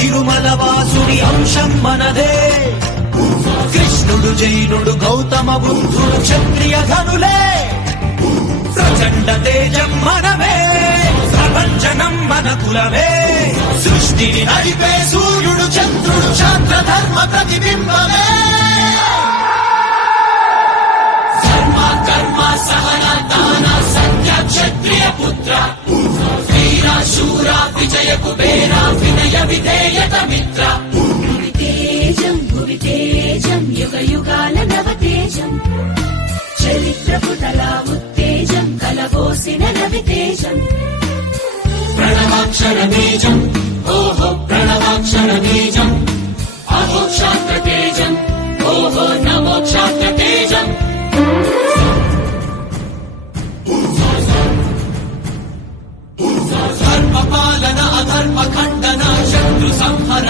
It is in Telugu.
తిరుమల వాసుని అంశం మనదే. కృష్ణుడు జైనుడు గౌతమ బుద్ధుడు క్షత్రియ ధనులే. ప్రచండ తేజం మనమే, ప్రపంచనం మన కులమే. సృష్టిని నడిపే సూర్యుడు చంద్రుడు శాంత ధర్మ ప్రతిబింబమే. ధర్మ కర్మ సహన దాన సత్య క్షత్రియ పుత్ర వీర శూర విజయ కుబేర వినయ విధేయత మిత్ర. భువి తేజం యుగ యుగాల నవ తేజం చరిత్ర పుటల ఉత్తేజం కలబోసిన రవి తేజం. ప్రణవాక్షర బీజం ఓహో ప్రణవాక్షర బీజం.